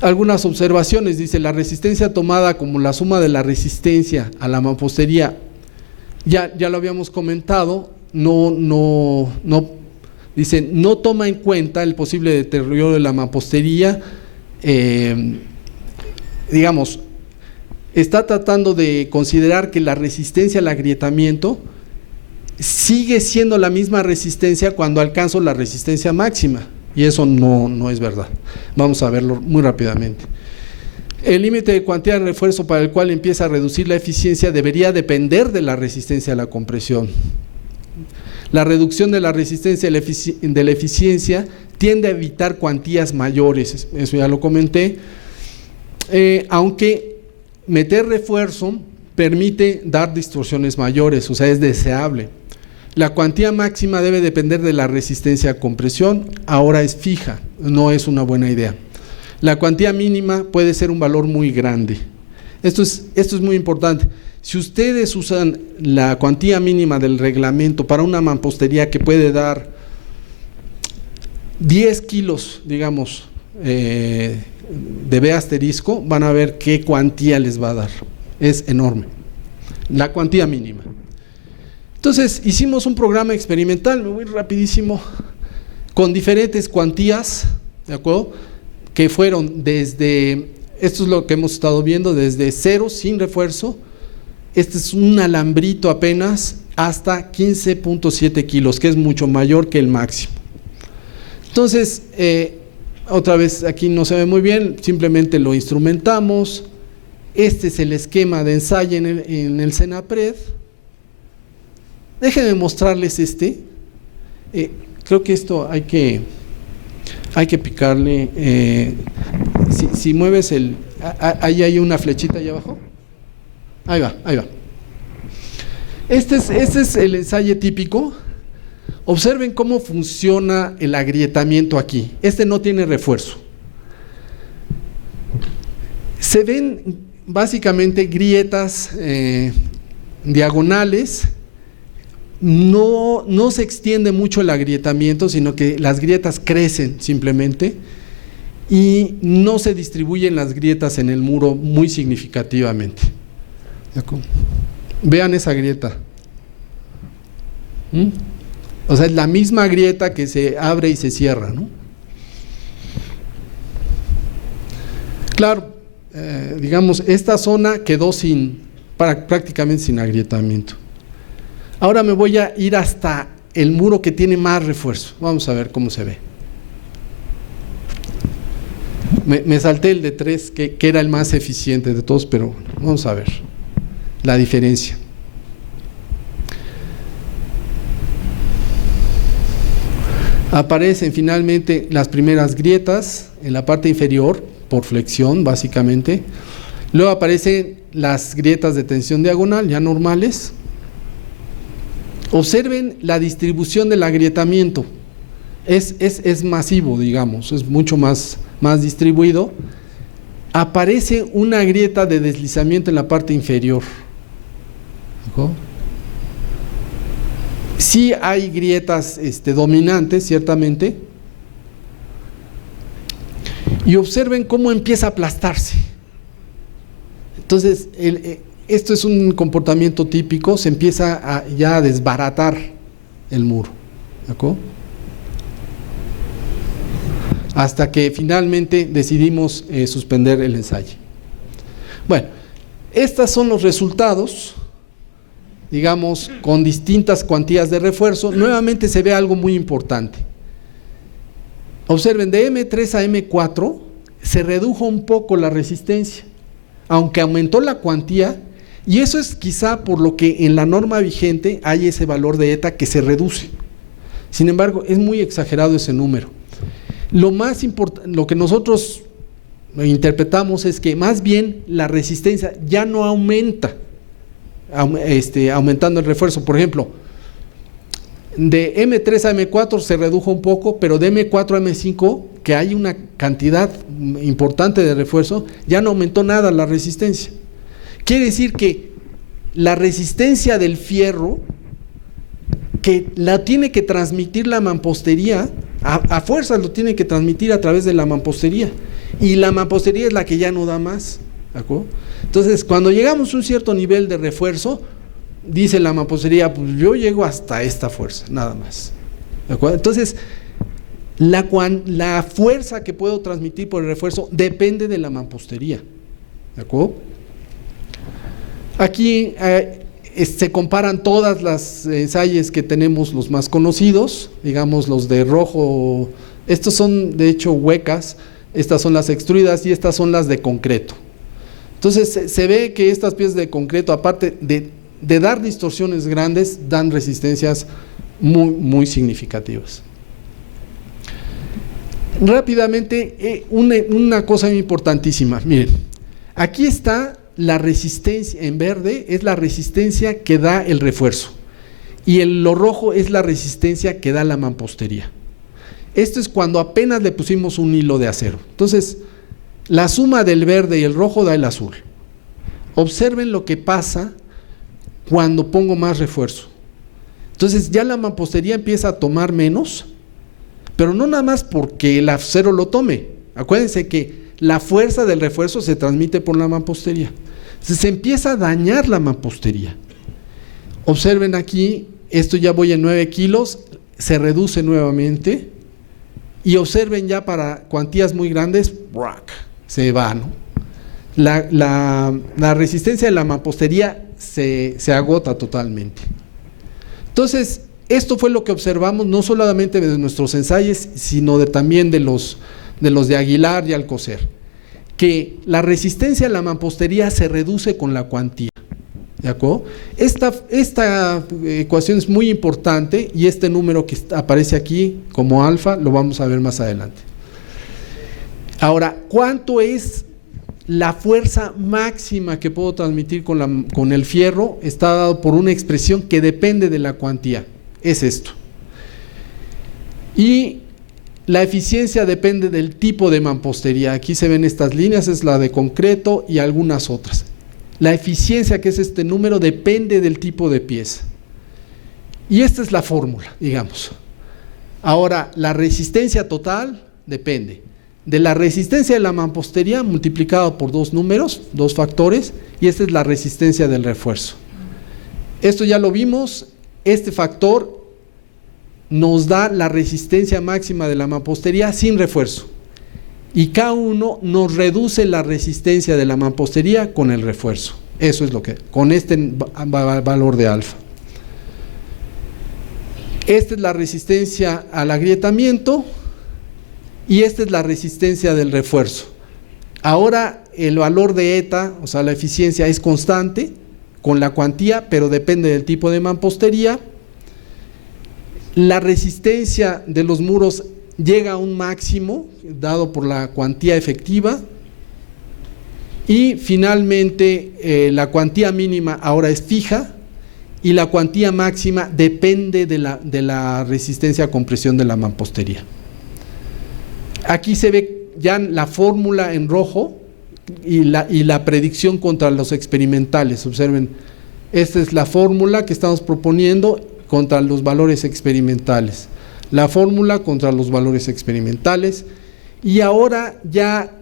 Algunas observaciones, dice, la resistencia tomada como la suma de la resistencia a la mampostería, ya lo habíamos comentado, dice, no toma en cuenta el posible deterioro de la mampostería, digamos, está tratando de considerar que la resistencia al agrietamiento sigue siendo la misma resistencia cuando alcanzo la resistencia máxima, y eso no es verdad. Vamos a verlo muy rápidamente. El límite de cuantía de refuerzo para el cual empieza a reducir la eficiencia debería depender de la resistencia a la compresión. La reducción de la resistencia de la eficiencia tiende a evitar cuantías mayores, eso ya lo comenté, aunque meter refuerzo permite dar distorsiones mayores, o sea, es deseable. La cuantía máxima debe depender de la resistencia a compresión, ahora es fija, no es una buena idea. La cuantía mínima puede ser un valor muy grande. Esto es muy importante. Si ustedes usan la cuantía mínima del reglamento para una mampostería que puede dar 10 kilos, digamos, de B asterisco, van a ver qué cuantía les va a dar. Es enorme. La cuantía mínima. Entonces, hicimos un programa experimental, me voy rapidísimo, con diferentes cuantías, ¿de acuerdo?, que fueron desde esto es lo que hemos estado viendo desde 0 sin refuerzo. Este es un alambrito apenas hasta 15.7 kilos, que es mucho mayor que el máximo. Entonces, otra vez aquí no se ve muy bien, simplemente lo instrumentamos. Este es el esquema de ensayo en el Senapred. Déjenme mostrarles este. Creo que esto hay que picarle. Si mueves ahí hay una flechita ahí abajo. Ahí va. Este es el ensayo típico. Observen cómo funciona el agrietamiento aquí. Este no tiene refuerzo. Se ven básicamente grietas diagonales. No se extiende mucho el agrietamiento, sino que las grietas crecen simplemente y no se distribuyen las grietas en el muro muy significativamente. Vean esa grieta. O sea, es la misma grieta que se abre y se cierra, ¿no? Claro, digamos, esta zona quedó prácticamente sin agrietamiento. Ahora me voy a ir hasta el muro que tiene más refuerzo. Vamos a ver cómo se ve. Me salté el de 3, que era el más eficiente de todos, pero vamos a ver la diferencia. Aparecen finalmente las primeras grietas en la parte inferior, por flexión básicamente. Luego aparecen las grietas de tensión diagonal, ya normales. Observen la distribución del agrietamiento. Es masivo, digamos, es mucho más distribuido. Aparece una grieta de deslizamiento en la parte inferior. Sí hay grietas dominantes, ciertamente. Y observen cómo empieza a aplastarse. Entonces, esto es un comportamiento típico, se empieza ya a desbaratar el muro. ¿De acuerdo? Hasta que finalmente decidimos suspender el ensayo. Bueno, estos son los resultados, digamos, con distintas cuantías de refuerzo. Nuevamente se ve algo muy importante. Observen, de M3 a M4 se redujo un poco la resistencia, aunque aumentó la cuantía, y eso es quizá por lo que en la norma vigente hay ese valor de eta que se reduce. Sin embargo, es muy exagerado ese número. Lo que nosotros interpretamos es que más bien la resistencia ya no aumenta, aumentando el refuerzo. Por ejemplo, de M3 a M4 se redujo un poco, pero de M4 a M5, que hay una cantidad importante de refuerzo, ya no aumentó nada la resistencia. Quiere decir que la resistencia del fierro, que la tiene que transmitir la mampostería, a fuerzas lo tiene que transmitir a través de la mampostería, y la mampostería es la que ya no da más, ¿de acuerdo? Entonces, cuando llegamos a un cierto nivel de refuerzo, dice la mampostería, pues yo llego hasta esta fuerza, nada más, ¿de acuerdo? Entonces, la fuerza que puedo transmitir por el refuerzo depende de la mampostería, ¿de acuerdo? Aquí se comparan todas las ensayos que tenemos, los más conocidos, digamos los de rojo. Estos son de hecho huecas, estas son las extruidas y estas son las de concreto. Entonces se ve que estas piezas de concreto, aparte de dar distorsiones grandes, dan resistencias muy significativas. Rápidamente, una cosa importantísima, miren, aquí está la resistencia en verde, es la resistencia que da el refuerzo, y lo rojo es la resistencia que da la mampostería. Esto es cuando apenas le pusimos un hilo de acero. Entonces, la suma del verde y el rojo da el azul. Observen lo que pasa cuando pongo más refuerzo. Entonces ya la mampostería empieza a tomar menos, pero no nada más porque el acero lo tome. Acuérdense que la fuerza del refuerzo se transmite por la mampostería. Entonces se empieza a dañar la mampostería. Observen aquí, esto ya voy en 9 kilos, se reduce nuevamente, y observen ya para cuantías muy grandes, se va, ¿no? la resistencia de la mampostería se agota totalmente. Entonces, esto fue lo que observamos no solamente de nuestros ensayos, sino también de los de Aguilar y Alcocer, que la resistencia a la mampostería se reduce con la cuantía. ¿De acuerdo? Esta ecuación es muy importante y este número que aparece aquí como alfa lo vamos a ver más adelante. Ahora, ¿cuánto es la fuerza máxima que puedo transmitir con el fierro? Está dado por una expresión que depende de la cuantía. Es esto. Y la eficiencia depende del tipo de mampostería. Aquí se ven estas líneas, es la de concreto y algunas otras. La eficiencia, que es este número, depende del tipo de pieza. Y esta es la fórmula, digamos. Ahora, la resistencia total depende de la resistencia de la mampostería multiplicado por dos números, dos factores, y esta es la resistencia del refuerzo. Esto ya lo vimos, este factor nos da la resistencia máxima de la mampostería sin refuerzo. Y K1 nos reduce la resistencia de la mampostería con el refuerzo. Eso es lo que, con este valor de alfa. Esta es la resistencia al agrietamiento y esta es la resistencia del refuerzo. Ahora el valor de eta, o sea la eficiencia, es constante con la cuantía, pero depende del tipo de mampostería. La resistencia de los muros llega a un máximo dado por la cuantía efectiva y finalmente la cuantía mínima ahora es fija y la cuantía máxima depende de la resistencia a compresión de la mampostería. Aquí se ve ya la fórmula en rojo y la predicción contra los experimentales. Observen, esta es la fórmula que estamos proponiendo contra los valores experimentales. La fórmula contra los valores experimentales y ahora ya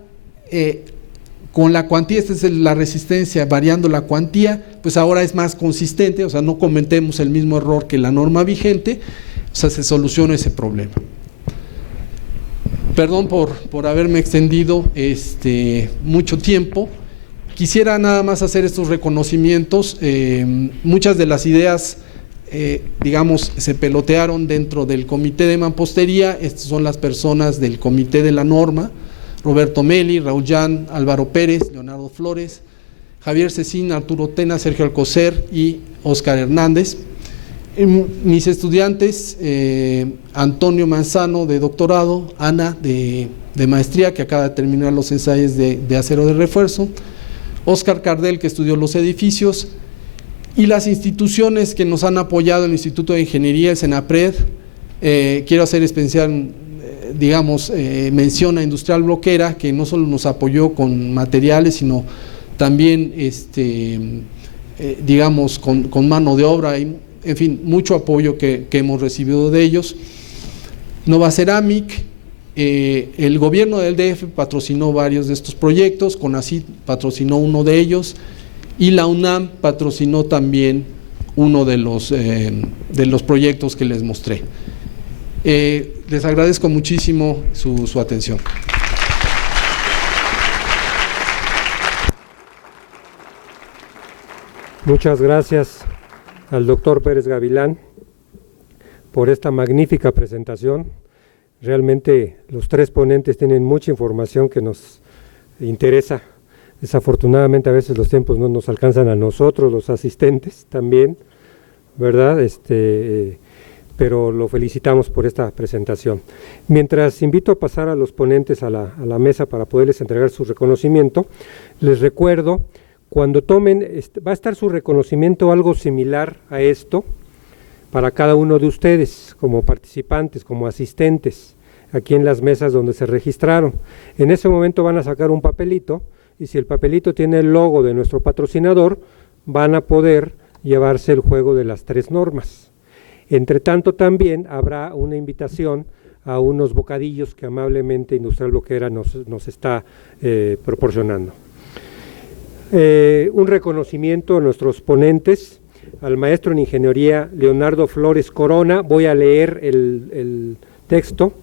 con la cuantía, esta es la resistencia variando la cuantía, pues ahora es más consistente, o sea, no cometemos el mismo error que la norma vigente, o sea, se soluciona ese problema. Perdón por haberme extendido mucho tiempo. Quisiera nada más hacer estos reconocimientos. Muchas de las ideas digamos, se pelotearon dentro del comité de mampostería. Estas son las personas del comité de la norma: Roberto Meli, Raúl Jan, Álvaro Pérez, Leonardo Flores, Javier Cecín, Arturo Tena, Sergio Alcocer y Óscar Hernández. Mis estudiantes, Antonio Manzano de doctorado, Ana de maestría, que acaba de terminar los ensayos de acero de refuerzo, Óscar Cardel, que estudió los edificios, y las instituciones que nos han apoyado: el Instituto de Ingeniería, el Senapred. Quiero hacer especial, digamos, mención a Industrial Bloquera, que no solo nos apoyó con materiales, sino también, digamos, con mano de obra, y, en fin, mucho apoyo que hemos recibido de ellos. Nova Ceramic, el gobierno del DF patrocinó varios de estos proyectos, CONACYT patrocinó uno de ellos, y la UNAM patrocinó también uno de los proyectos que les mostré. Les agradezco muchísimo su atención. Muchas gracias al doctor Pérez Gavilán por esta magnífica presentación. Realmente los tres ponentes tienen mucha información que nos interesa. Desafortunadamente a veces los tiempos no nos alcanzan a nosotros, los asistentes también, ¿verdad? Pero lo felicitamos por esta presentación. Mientras invito a pasar a los ponentes a la mesa para poderles entregar su reconocimiento, les recuerdo, cuando tomen, va a estar su reconocimiento algo similar a esto para cada uno de ustedes, como participantes, como asistentes, aquí en las mesas donde se registraron. En ese momento van a sacar un papelito, y si el papelito tiene el logo de nuestro patrocinador, van a poder llevarse el juego de las tres normas. Entre tanto, también habrá una invitación a unos bocadillos que amablemente Industrial Bloquera nos está proporcionando. Un reconocimiento a nuestros ponentes, al maestro en Ingeniería Leonardo Flores Corona. Voy a leer el texto.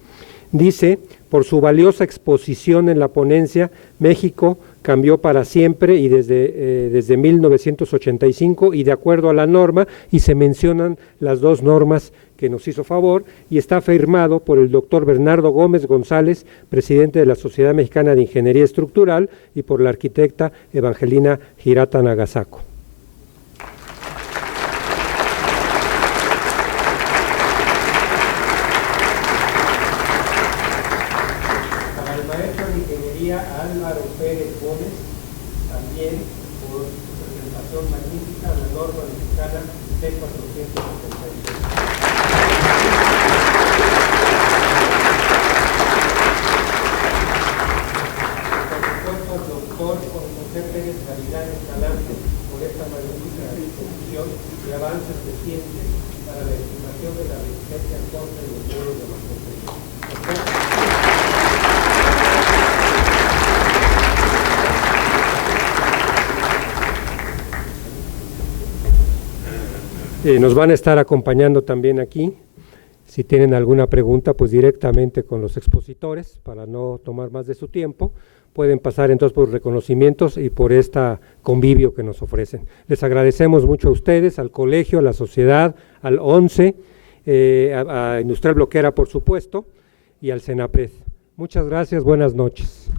Dice: Por su valiosa exposición en la ponencia, México cambió para siempre y desde 1985 y de acuerdo a la norma, y se mencionan las dos normas que nos hizo favor, y está firmado por el doctor Bernardo Gómez González, presidente de la Sociedad Mexicana de Ingeniería Estructural, y por la arquitecta Evangelina Hirata Nagasako. Para el maestro de Ingeniería Álvaro Pérez Gómez, también por su presentación magnífica a la norma mexicana C476. Por esta magnífica exposición de avances recientes para la estimación de la resistencia al corte de los muros de mampostería. Nos van a estar acompañando también aquí. Si tienen alguna pregunta, pues directamente con los expositores, para no tomar más de su tiempo. Pueden pasar entonces por reconocimientos y por este convivio que nos ofrecen. Les agradecemos mucho a ustedes, al colegio, a la sociedad, al 11, a Industrial Bloquera, por supuesto, y al CENAPRED. Muchas gracias, buenas noches.